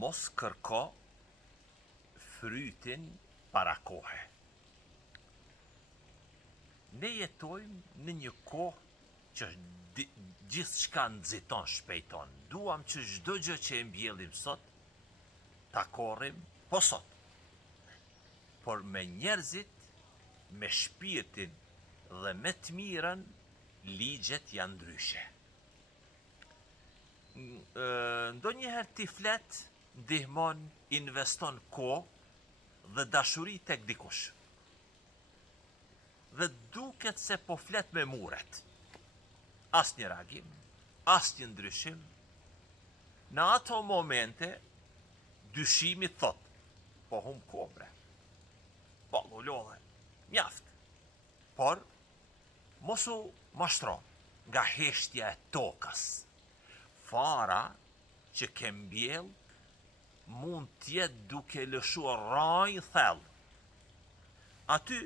mos kërko frytin para kohe. Ne jetojmë në një kohë që gjithë shka nëziton shpejton. Duam që çdo gjë që e mbjellim sot, ta korrim po sot. Por me njerëzit, me shpirtin dhe me të mirën, ligjet janë ndryshe. Ndonjëherë ti flet, ndihmon, investon kohë dhe dashuri tek dikush. Dhe duket se po flet me muret. As një reagim, as një ndryshim. Në ato momente, dyshimi thot, po hum kobre, po lodhe, mjaft. Por, mos u mashtro nga heshtja e tokës. Fara që ke mbjell mund tjetë duke lëshuar raj thellë. Aty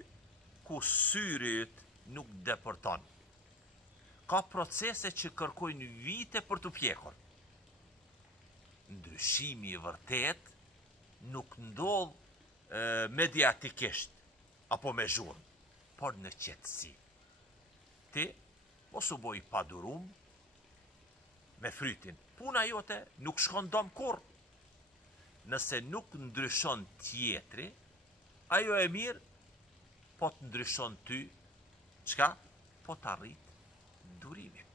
ku syrit nuk depërton. Ka procese që kërkojnë vite për të pjekur. Ndryshimi i vërtet nuk ndodh mediatikisht apo me zhurmë, por në qetësi. Ti mos u boj padurum me frytin. Puna jote nuk shkon dom kur. Nëse nuk ndryshon tjetri, ajo e mirë, po të ndryshon ty, çka? Po të arrit durimin.